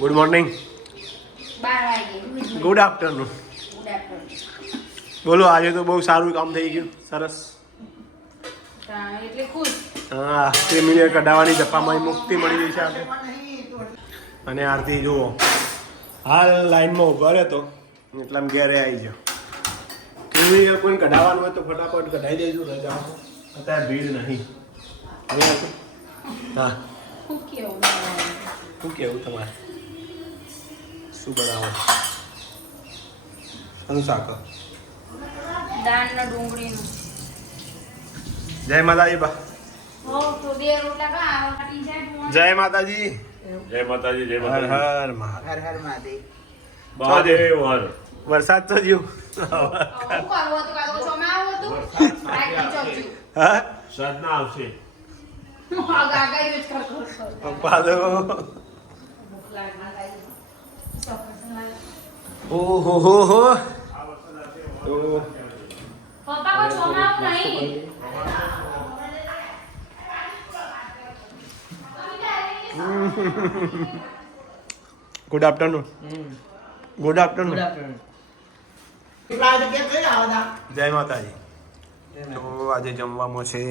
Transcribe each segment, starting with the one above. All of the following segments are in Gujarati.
ગુડ મોર્નિંગ ગુડ આફ્ટરનૂન બોલો આજે તો બહુ સારું કામ થઈ ગયું. સરસ. હા ક્રિમિનલ કઢાવવાની જફામાં મુક્તિ મળી ગઈ છે આપણે અને આરતી જુઓ. હાલ લાઈનમાં ઊભા રહેતો તો એટલામાં ઘેરે આવી ગયો. ક્રિમિનલ કોઈ કઢાવવાનું હોય તો ફટાફટ કઢાઈ દેજો રજા અત્યારે ભીડ નહીં. હા. શું કેવું તમારે? શું બનાવો શું શાક. દાળ ને ડુંગળીનું. જય માતાજી બા. હો તો બે રોટલા કા આવા કાઢી જાય માતાજી. જય માતાજી જય હર હર મહાદેવ. હર હર મહાદેવ. મહાદેવ હર. વરસાદ તો સાધના આવશે. આગાગાઈ ઓહો હો હો. તો પપ્પા કોઈ ચોમાં નહીં. ગુડ આફ્ટરનૂન ગુડ આફ્ટરનૂન જય માતાજી. તો આજે જમવામાં છે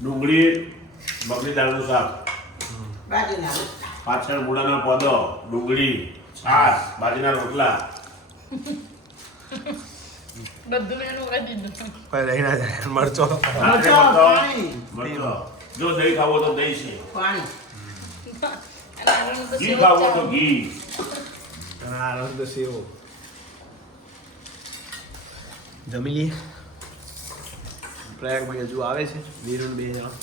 ડુંગળી બકરી દાળનું શાક. પાછળ મૂળાનો પોદો ડુંગળી. છાશ બાજરીના રોટલા. બધું એનું કરી દીધું કોઈ રહી ના જાય. મરચો. જો દહીં ખાવો તો દહીં છે. ઘી ખાવો તો ઘી. આનંદ સેવો. જમી લઈએ. પ્રયાગભાઈ હજુ આવે છે. વીરુન બે જણા.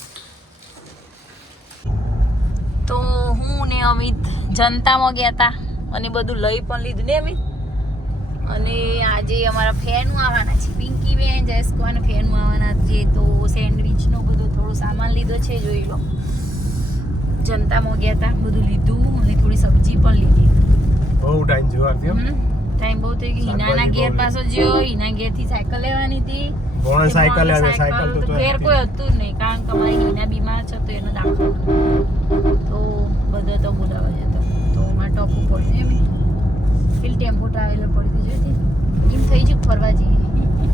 તો હું ને અમિત જનતામાં ગયા હતા. અને બધું લઈ પણ લીધું ને અમે. અને આજે અમારા ફેનું આવવાના છે. પિંકી બેન જયસ્કો અને ફેનું આવવાના છે. તો સેન્ડવિચનો બધો થોડો સામાન લીધો છે જોઈ લો. જનતામાં ગયા હતા બધું લીધું અને થોડી સબ્જી પણ લીધી. બહુ ટાઈમ જોવા ટાઈમ બહુ થઈ ગયો. હિનાના ઘેર પાછો જ્યો હિના ઘેરથી સાયકલ લેવાની હતી. કોણે સાયકલ તો ઘેર કોઈ હતું જ નહીં. કારણ કે અમારે હિના બીમાર છે તો એનો દાખલો તો બધો તો બોલાવા જતો તો ઉપર ને એમ. પેલી ટેમ્પો ટ્રાવેલર પડી હતી. જોઈતી એમ થઈ ગયું ફરવા જઈએ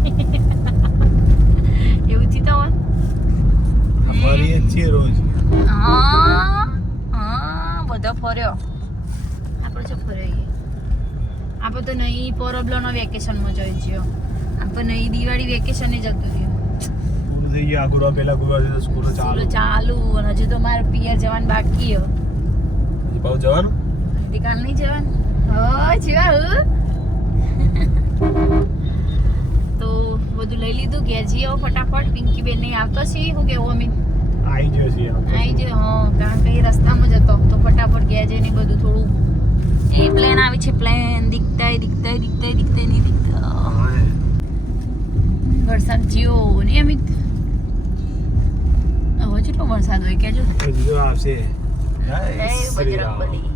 એવું થી તમારે અમારી? છીએ રોજ હા હા બધો ફર્યો. આપણે શું ફર્યો? આપણે તો નહીં પોરબલોનો વેકેશનમાં જઈ જ્યો આપણે નહીં દિવાળી વેકેશને જતું રહ્યું. સ્કૂલ થઈ ગયા ગુરુ પેલા ગુરુ સ્કૂલ ચાલુ સ્કૂલો ચાલુ. અને હજુ તો મારે પિયર જવાનું બાકી હજી જવાનું? આવતીકાલ નહીં જવાનું? હો જીવા હું. તો બધું લઈ લીધું ઘેર હવે ફટાફટ. પિંકી બેન નહીં આવતો છે હું કેવું અમે આવી ગયો છીએ આવી જ હા કારણ કે એ રસ્તામાં જ હતો. તો ફટાફટ ઘેર જઈને બધું થોડું એ પ્લેન આવી છે પ્લેન દીખતાય દીખતાય દીખતા દીકતાય નહીં દીકતા વરસાદ જીઓ ને અમિત હવે કેટલો વરસાદ હોય કેજો આવશે. જય જય શ્રી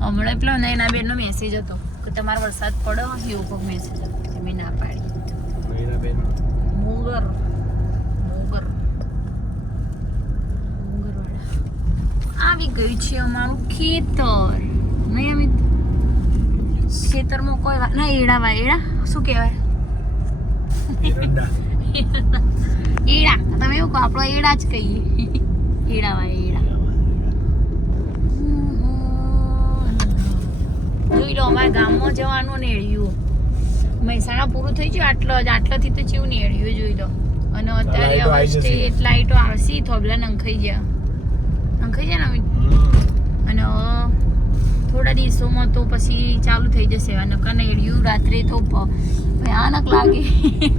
હમણાં પેલો નયના બેનનો મેસેજ હતો કે તમારો વરસાદ પડ્યો એવો કોઈક મેસેજ હતો તે મેં ના પાડી. મુગર. મુગર. મુગરવાડા આવી ગયું છે અમારું ખેતર. નહીં અમિત? ખેતરમાં કોઈ ના એડા વા એડા? શું કહેવાય? એડા. તમે એવું કહો આપણો એડા જ કહીએ. એડા વા ગામમાં જવાનું ને એળિયું મહેસાણા પૂરું થઈ ગયું આટલો જ આટલાથી તો ચેવું ને એળિયું જોઈ લો. અને અત્યારે હવે. સ્ટેટ લાઈટો આવશે થોબલા નંખાઈ ગયા. નંખાઈ જાય ને? અને થોડા દિવસોમાં તો પછી ચાલુ થઈ જશે. આ ને એળિયું રાત્રે તો ભયાનક લાગે.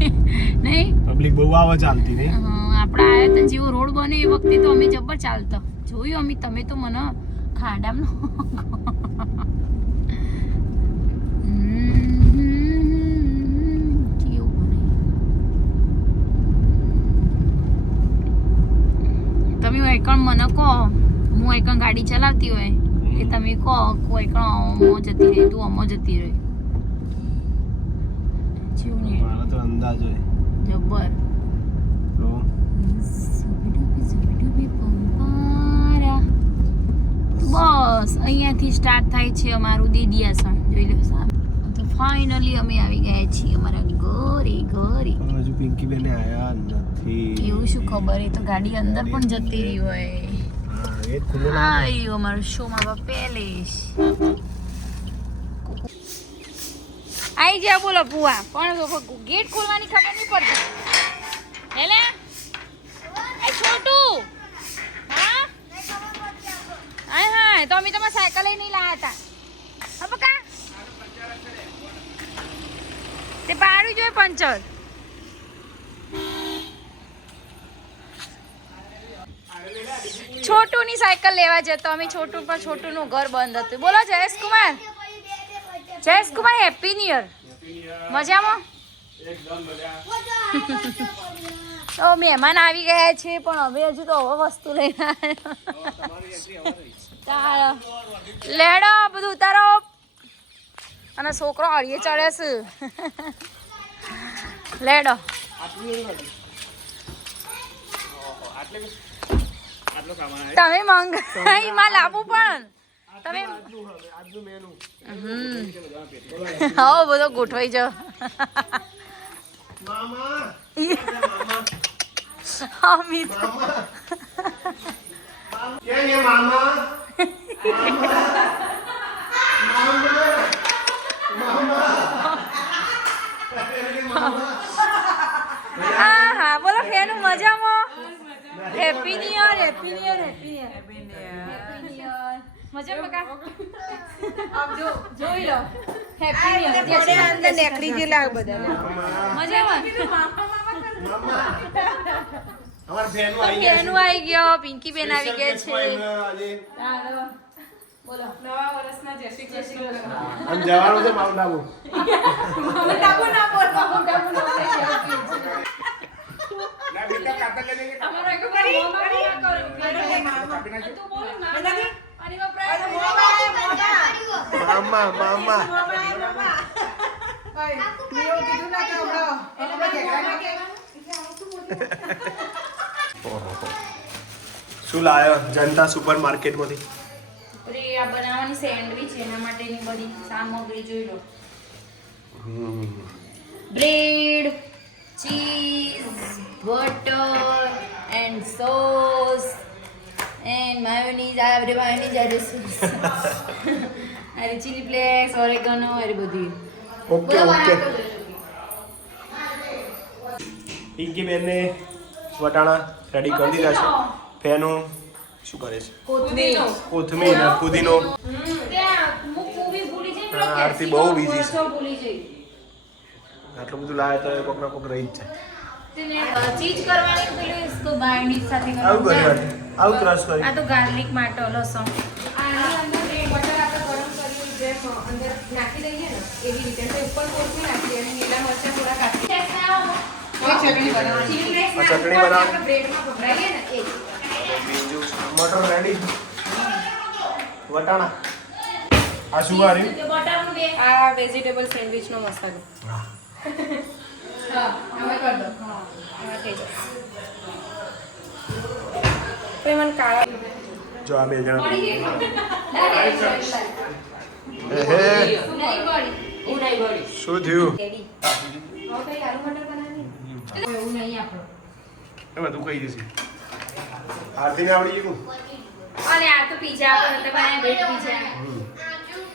નહીં? પબ્લિક બહુ આવે ચાલતી આપણા આપણે આયા તો જેવો રોડ બને એ વખતે તો અમે જબર ચાલતા. જોયું અમે તમે તો મને ખાડામાં તમે એકણ મને કહો હું એકણ ગાડી ચલાવતી હોય એ તમે કહો કોઈ એકણ અમો જતી રહી તું અમો જતી રહી. જેવું ને મારો તો અંદાજ હોય. જબ્બર. તો? Zubidubi, zubidubi, bum, bum. બસ અહીંયાથી સ્ટાર્ટ થાય છે અમારું દેદિયાસણ. જોઈ લો સાહેબ. તો ફાઇનલી અમે આવી ગયા છીએ અમારા ઘરે ઘરે. હજુ પિંકી બેને આયા નથી એવું શું ખબર? એ તો ગાડી અંદર પણ જતી રહી હોય. હા, એ અમારું શોમાં બા પેલેસ આઈ જા બોલો પુઆ પણ ગેટ ખોલવાની ખબર નહીં પડતી. હેલે? એ છોટું! હા? હા હા તો અમે તમારા સાયકલ નહીં લાયા હતા. બકા. તે પાડું જોઈએ પંચર. છોટુની સાયકલ લેવા જતો, અમે છોટુ પર છોટુનું ઘર બંધ હતું. બોલો, Jayesh Kumar. Jayesh Kumar happy new year મજામાં? તો મહેમાન આવી ગયા છે, પણ હવે હજુ તો હવે વસ્તુ લઈને લેડો, બધું ઉતારો. અને છોકરો હળીએ ચડે છે. લેડો. તમે મંગાઈ માં લાવું પણ. તમે હા બધો ગોઠવાઈ જાઓ. હા હા બોલો ફેનું મજામાં happy new year happy new year happy new year happy new year મજા બકા જો જોઈ લો. હેપી ન્યુ યર અંદર નેકડી જે લાગ બધા મજામાં અમારા ફેનું આવી ગયા ફેનું આવી ગયો પિંકી બેન આવી ગયા છે. બોલો. નવા વર્ષના જય શ્રી કૃષ્ણ. આમ જવાનું છે માઉન્ટ આબુ. ડાબુ ના બોલ. ડાબુ ડાબુ ના બોલ તમારો એક વાર મોમાં. મોમાં કરું તું બોલ મામા અને એમાં પ્રયત્ન મામા મામા. ઓહો. શું લાયો જનતા સુપર માર્કેટમાંથી આ બનાવવાની સેન્ડવિચ એના માટેની બધી સામગ્રી જોઈ લો. Bread cheese butter and sauce and mayonnaise આ બધે માયોનીઝ આ સોસ અરે ચીલી ફ્લેક્સ ઓરેગનો અરે બધી Okay, okay. પિંકી બેનને વટાણા રેડી કરી દીધા છે. ફેનો શું કરે છે? કોથમીર કોથમીર પુદીનો. આરતી બહુ બીજી છે. આટલું બધું લાવે તો કોક ના કોક રહી જ જાય. ચીજ કરવાની પેલું આવું ક્રશ કરી આ તો ગાર્લિક માટે લસણ. આની અંદર બે જે નાખી દઈએ ને એવી રીતે. તો ઉપર કોરથી નાખી દઈએ અને થોડા આ વેજીટેબલ સેન્ડવિચનો મસાલો. હા હવે કર દો હા હવે થઈ જશે મને કાળા જો આ બે જણા હે શું થયું? એ બધું કહી જશે આરતીને આવડી ગયું. અને આ તો પીઝા આપણે તો બનાવ્યા પીઝા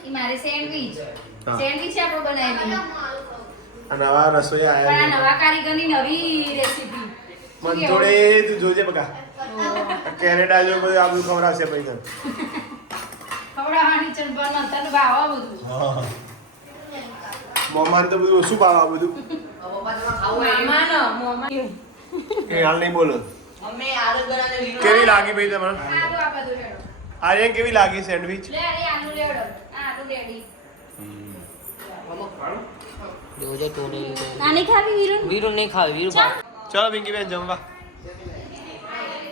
ઈ મારે સેન્ડવિચ. સેન્ડવિચ આપણે બનાવી નવા રસોઈ આયા નવા કારીગરની નવી રેસીપી મન થોડે તું જોજે બકા. કેનેડા જો બધું આપણું ખવડાવશે પછી તને. ખવડાવવાની ચણબણ તને ભાવા બધું. મોમાન તો બધું ઓછું ભાવ આ બધું? એ હાલ નહીં બોલો. કેવી લાગી ભાઈ તમને આર્યન કેવી લાગી સેન્ડવિચ આલુ લેડો રેડી જોજો તું નહીં ખાવી વીરુ વીરુ નહીં ખાવે વીરુ ચલો પિંકી બેન જમવા.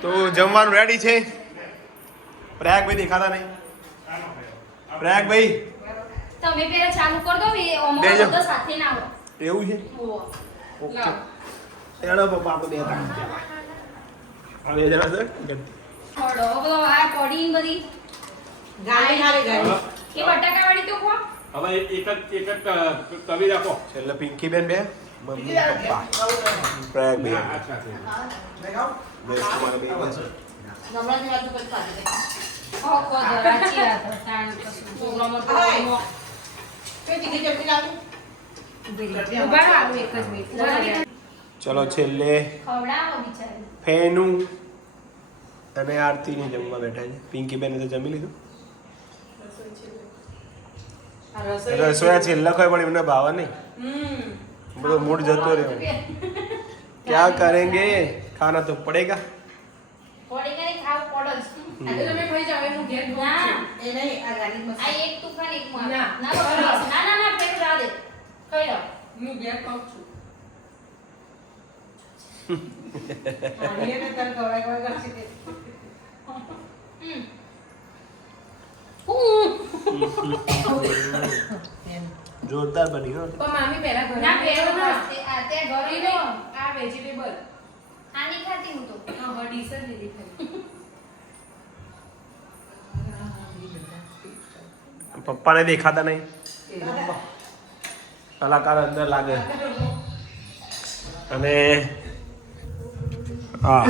તો જમવાનું રેડી છે? પ્રયાગભાઈ દેખાતા નહીં? પ્રયાગભાઈ? તમે પહેલા ચાલુ કર દો એ ઓમો. બધો સાથે ના આવો. એવું છે? ઓકે. એડો પપ્પા આપણે બે ત્રણ આ બે જણા છે ગતિ. થોડો આ પડી બધી. ગાય હારે ગાય કે બટાકા બટાકાવાળી તો ખો. હવે એક જ એક જ કવિ રાખો. છેલ્લે પિંકી બેન બે મમ્મી પપ્પા. પ્રયાગ બે. ના, આ સાથે. બેસ કુમાર બે બસ. નવરાની બાજુ પર પાડી દે ખો ખો તો સાચી વાત છે. તાણ કશું પ્રોગ્રામમાં તો હાય. મો- કે દીદી ચટણી લાવી ઊભા રહો, આવું એક જ મિનિટ. ચલો છેલ્લે ખવડાવો બિચારી. ફેનું. અને આરતીની જમવા બેઠા છે. પિંકી બેને તો જમી લીધું? રસોયા છેલ્લા કોઈ પણ એમને ભાવે નહીં. હમ. બધો મૂડ જતો રહ્યો. ક્યાં કરેંગે? ખાના તો પડેગા. પોળી જોરદાર બની ગયો પણ મામી પહેલા ઘરે ના પહેલો ના. આ તે ઘરે નો આ વેજીટેબલ આની ખાતી હું તો. હા હા ડીશ જ લીધી ખાલી પપ્પાને દેખાતા નહીં? કલાકાર અંદર લાગે. અને હા.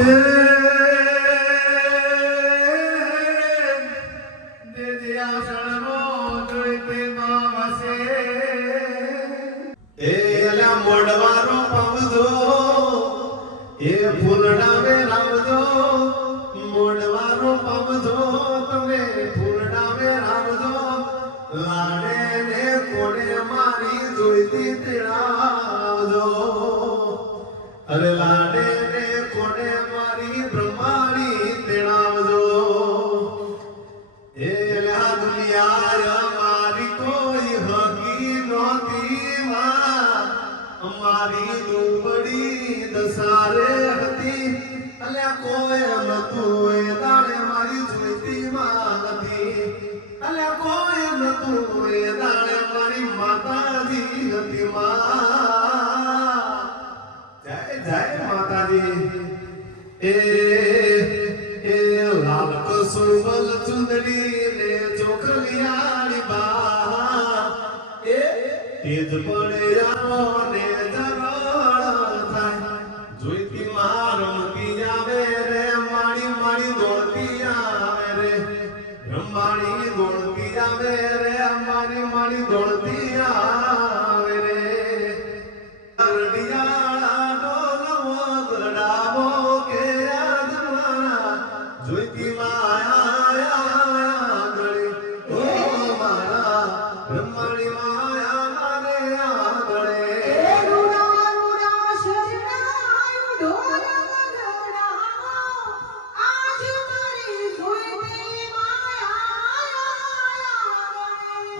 ફૂલડા મે અલ્યા કોઈ નતું એ દાડે મારી જોઈતી માં હતી અલ્યા કોઈ નતું એ દાડે મારી માતાજી હતી માં જય જય માતાજી. એ એ લાલ કસુંબલ ચુંદડી ને ચોખલિયાળી બા. એ તેજ પડે ને બ્રહ્માણી માયા મારે આગળે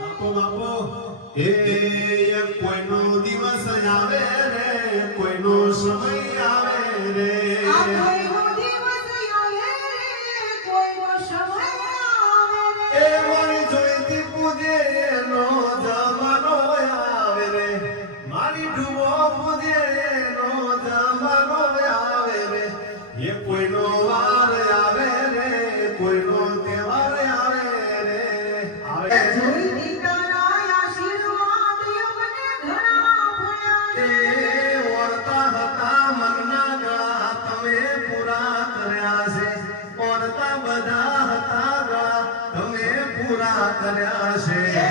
બાપો બાપો એ કોઈનો દિવસ આવે રે કોઈનો સમય આવે રે એ મારી જોઈતી પૂજે નો બધા હતા તમે પૂરા કર્યા છે.